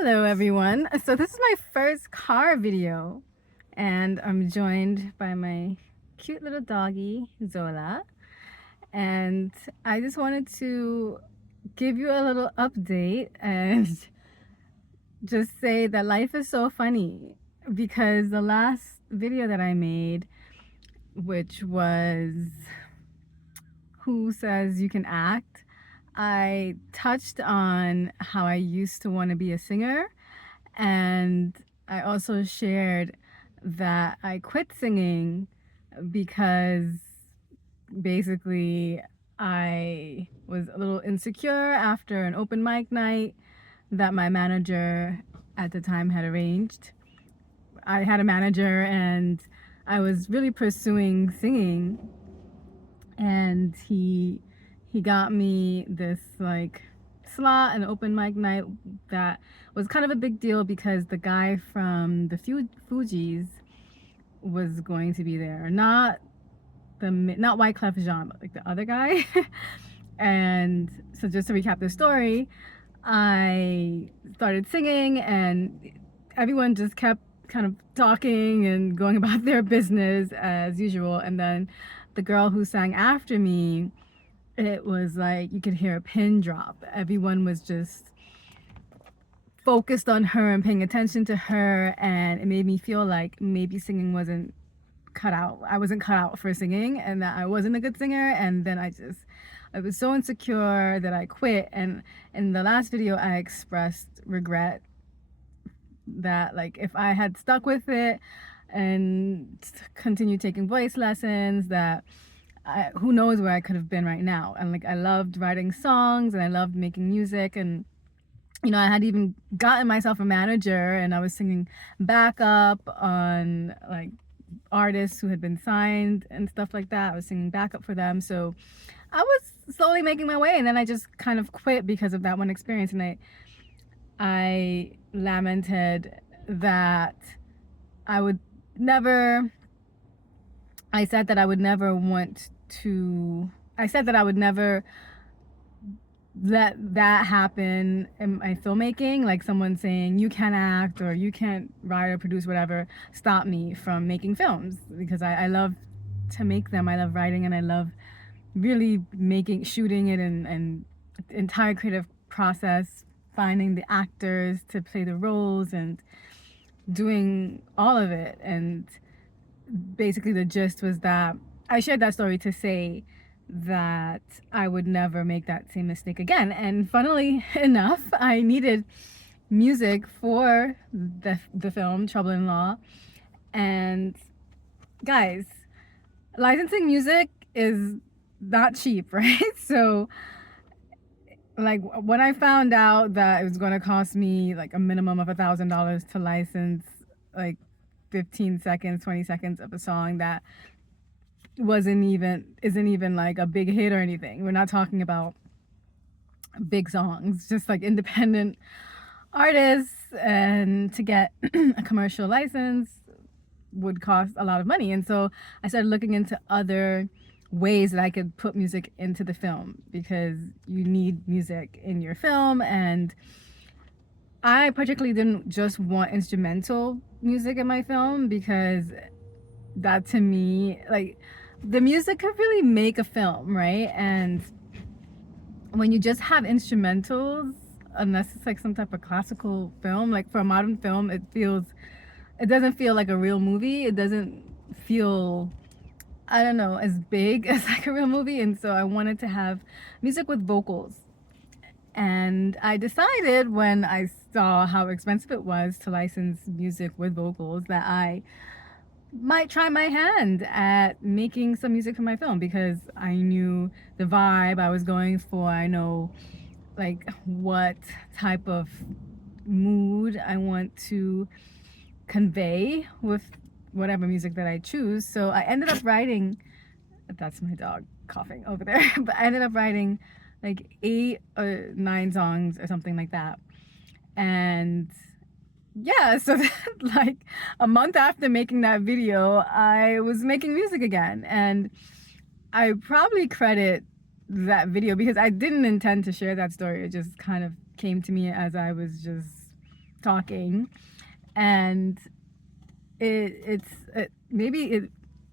Hello everyone. So this is my first car video and I'm joined by my cute little doggy, Zola. And I just wanted to give you a little update and just say that life is so funny because the last video that I made, which was Who Says You Can Act, I touched on how I used to want to be a singer, and I also shared that I quit singing because basically I was a little insecure after an open mic night that my manager at the time had arranged. I had a manager and I was really pursuing singing, and he got me this like slot, an open mic night that was kind of a big deal because the guy from the Fugees was going to be there. Not Wyclef Jean, but like the other guy. And so just to recap the story, I started singing and everyone just kept kind of talking and going about their business as usual. And then the girl who sang after me, it was like you could hear a pin drop. Everyone was just focused on her and paying attention to her, and it made me feel like maybe singing wasn't cut out. I wasn't cut out for singing and that I wasn't a good singer. And then I was so insecure that I quit. And in the last video I expressed regret that like if I had stuck with it and continued taking voice lessons, that who knows where I could have been right now. And like I loved writing songs and I loved making music, and you know, I had even gotten myself a manager and I was singing backup on like artists who had been signed and stuff like that. I was singing backup for them. So I was slowly making my way, and then I just kind of quit because of that one experience. And I lamented that I would never, I said that I would never want to, I said that I would never let that happen in my filmmaking, like someone saying you can't act or you can't write or produce whatever, stop me from making films, because I love to make them. I love writing and I love really shooting it, and the entire creative process, finding the actors to play the roles and doing all of it. And basically the gist was that I shared that story to say that I would never make that same mistake again. And funnily enough, I needed music for the film Trouble in Law. And guys, licensing music is not cheap, right? So like when I found out that it was going to cost me like a minimum of $1,000 to license like 15 seconds, 20 seconds of a song that isn't even like a big hit or anything. We're not talking about big songs, just like independent artists, and to get a commercial license would cost a lot of money. And so I started looking into other ways that I could put music into the film, because you need music in your film. And I particularly didn't just want instrumental music in my film, because that to me, like, the music could really make a film, right? And when you just have instrumentals, unless it's like some type of classical film, like for a modern film, it doesn't feel like a real movie. It doesn't feel, I don't know, as big as like a real movie. And so I wanted to have music with vocals. And I decided, when I saw how expensive it was to license music with vocals, that I might try my hand at making some music for my film, because I knew the vibe I was going for. I know like what type of mood I want to convey with whatever music that I choose. So I ended up writing, that's my dog coughing over there, but I ended up writing like 8 or 9 songs or something like that. And yeah, so that, like a month after making that video, I was making music again. And I probably credit that video, because I didn't intend to share that story. It just kind of came to me as I was just talking, and maybe it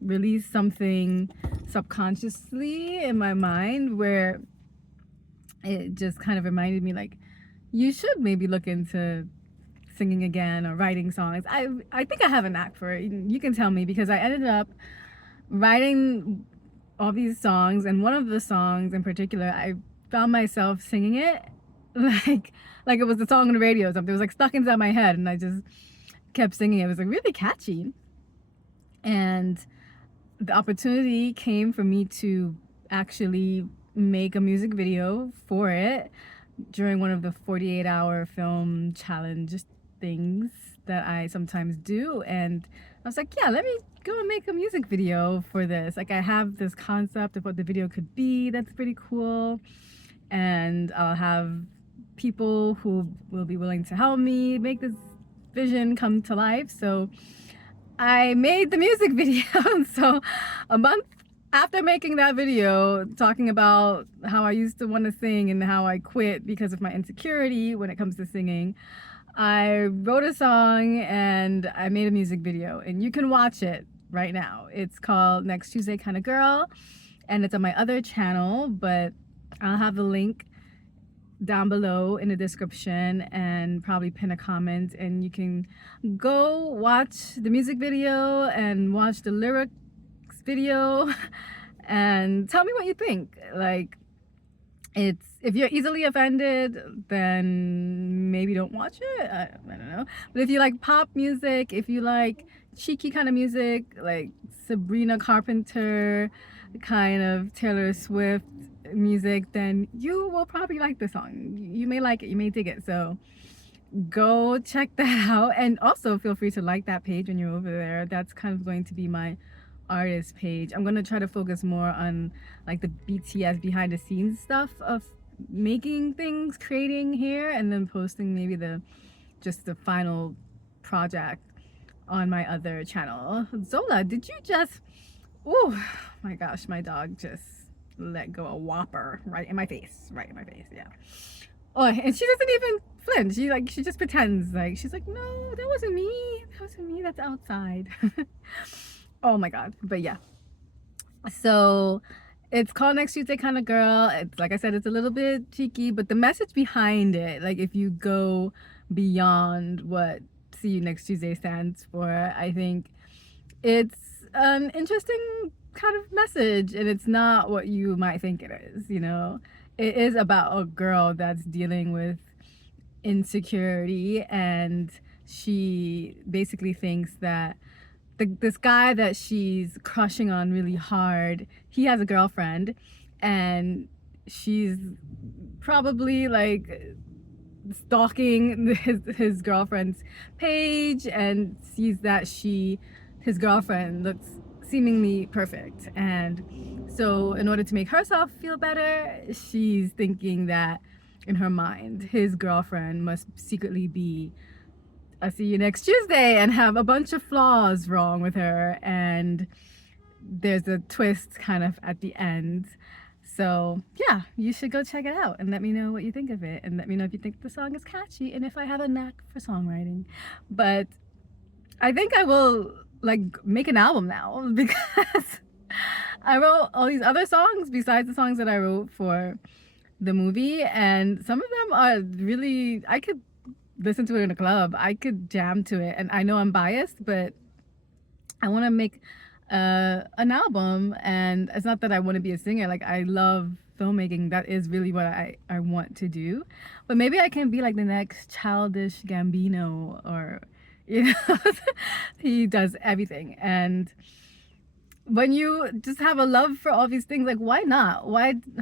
released something subconsciously in my mind where it just kind of reminded me like you should maybe look into singing again or writing songs. I think I have a knack for it. You can tell me, because I ended up writing all these songs, and one of the songs in particular, I found myself singing it like it was a song on the radio or something. It was like stuck inside my head, and I just kept singing it. It was like really catchy, and the opportunity came for me to actually make a music video for it during one of the 48-hour film challenge things that I sometimes do. And I was like, yeah, let me go and make a music video for this. Like, I have this concept of what the video could be that's pretty cool, and I'll have people who will be willing to help me make this vision come to life. So I made the music video. So a month after making that video, talking about how I used to want to sing and how I quit because of my insecurity when it comes to singing, I wrote a song and I made a music video, and you can watch it right now. It's called Next Tuesday Kinda Girl, and it's on my other channel, but I'll have the link down below in the description and probably pin a comment, and you can go watch the music video and watch the lyrics video and tell me what you think. Like, it's, if you're easily offended, then maybe don't watch it. I don't know. But if you like pop music, if you like cheeky kind of music, like Sabrina Carpenter kind of Taylor Swift music, then you will probably like the song. You may like it, you may dig it. So go check that out, and also feel free to like that page when you're over there. That's kind of going to be my artist page. I'm gonna try to focus more on like the BTS behind the scenes stuff of making things, creating here, and then posting maybe just the final project on my other channel. Zola, did you just, oh my gosh, my dog just let go a whopper right in my face, yeah. Oh, and she doesn't even flinch. She just pretends like, she's like, no, that wasn't me, that's outside. Oh my god. But yeah, so it's called Next Tuesday Kinda Girl. It's, like I said, it's a little bit cheeky, but the message behind it, like if you go beyond what See You Next Tuesday stands for, I think it's an interesting kind of message, and it's not what you might think it is. It is about a girl that's dealing with insecurity, and she basically thinks that this guy that she's crushing on really hard, he has a girlfriend, and she's probably like stalking his girlfriend's page and sees that his girlfriend looks seemingly perfect. And so in order to make herself feel better, she's thinking that in her mind his girlfriend must secretly be a See You Next Tuesday and have a bunch of flaws wrong with her. And there's a twist kind of at the end. So yeah, you should go check it out and let me know what you think of it, and let me know if you think the song is catchy and if I have a knack for songwriting. But I think I will like make an album now, because I wrote all these other songs besides the songs that I wrote for the movie, and some of them are really, I could listen to it in a club, I could jam to it. And I know I'm biased, but I want to make an album. And it's not that I want to be a singer. Like, I love filmmaking. That is really what I want to do. But maybe I can be like the next Childish Gambino, or he does everything. And when you just have a love for all these things, like, why not?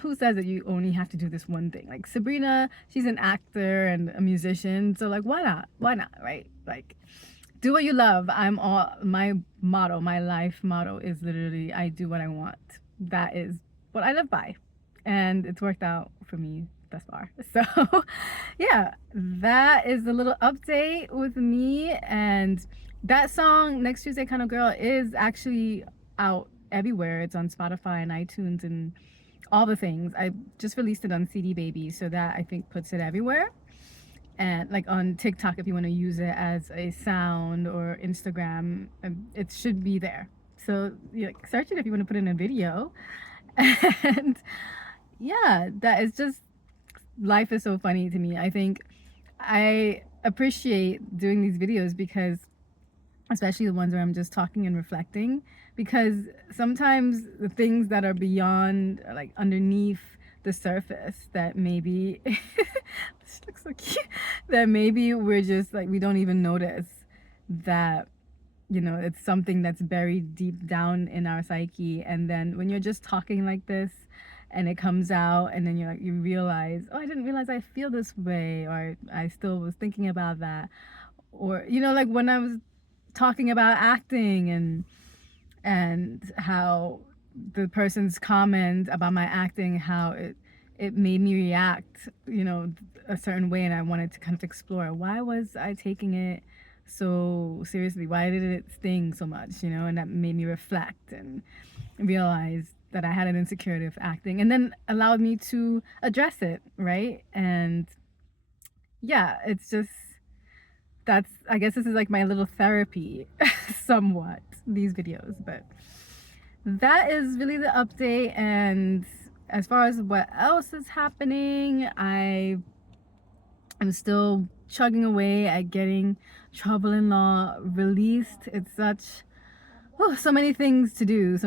Who says that you only have to do this one thing? Like Sabrina, she's an actor and a musician, so like, why not, right? Like, do what you love. My life motto is literally, I do what I want. That is what I live by, and it's worked out for me thus far. So yeah, that is a little update with me. And that song, Next Tuesday Kind of Girl, is actually out everywhere. It's on Spotify and iTunes and all the things. I just released it on CD Baby, so that I think puts it everywhere. and like on TikTok, if you want to use it as a sound, or Instagram, it should be there. So like, search it if you want to put in a video. And yeah, that is just, life is so funny to me. I think I appreciate doing these videos because, especially the ones where I'm just talking and reflecting, because sometimes the things that are beyond, like underneath the surface, that maybe this looks so cute, that maybe we're just like, we don't even notice that, it's something that's buried deep down in our psyche. And then when you're just talking like this and it comes out, and then you realize, oh, I didn't realize I feel this way, or I still was thinking about that. Or like when I was talking about acting, and how the person's comment about my acting, how it made me react, a certain way, and I wanted to kind of explore, why was I taking it so seriously? Why did it sting so much? And that made me reflect and realize that I had an insecurity of acting, and then allowed me to address it, right? And yeah, it's just, I guess this is like my little therapy, somewhat, these videos. But that is really the update. And as far as what else is happening, I am still chugging away at getting Trouble in Law released. It's so many things to do,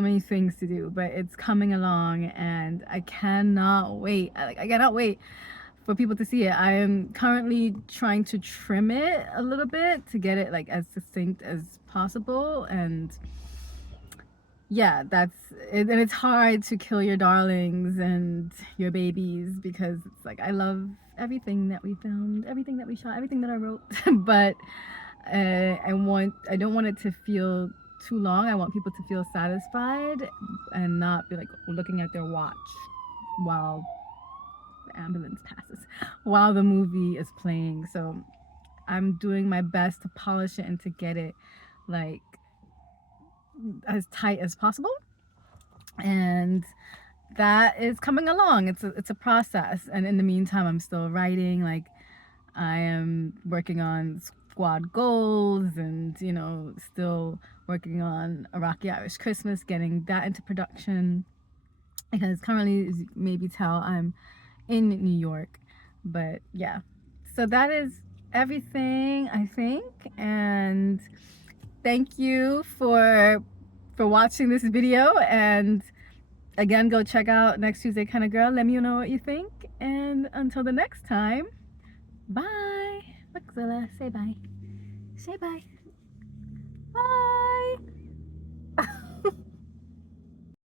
but it's coming along, and I cannot wait. I cannot wait for people to see it. I am currently trying to trim it a little bit to get it like as succinct as possible. And yeah, that's it. And it's hard to kill your darlings and your babies, because it's like, I love everything that we filmed, everything that we shot, everything that I wrote. But I don't want it to feel too long. I want people to feel satisfied and not be like looking at their watch while the ambulance passes, while the movie is playing. So I'm doing my best to polish it and to get it like as tight as possible. And that is coming along. It's a process. And in the meantime, I'm still writing. Like, I am working on squad goals, and still working on A Rocky Irish Christmas, getting that into production, because currently, as you maybe tell, I'm in New York. But yeah, so that is everything, I think. And thank you for watching this video. And again, go check out Next Tuesday Kind of Girl. Let me know what you think. And until the next time, bye. Look, Zilla, say bye. Say bye.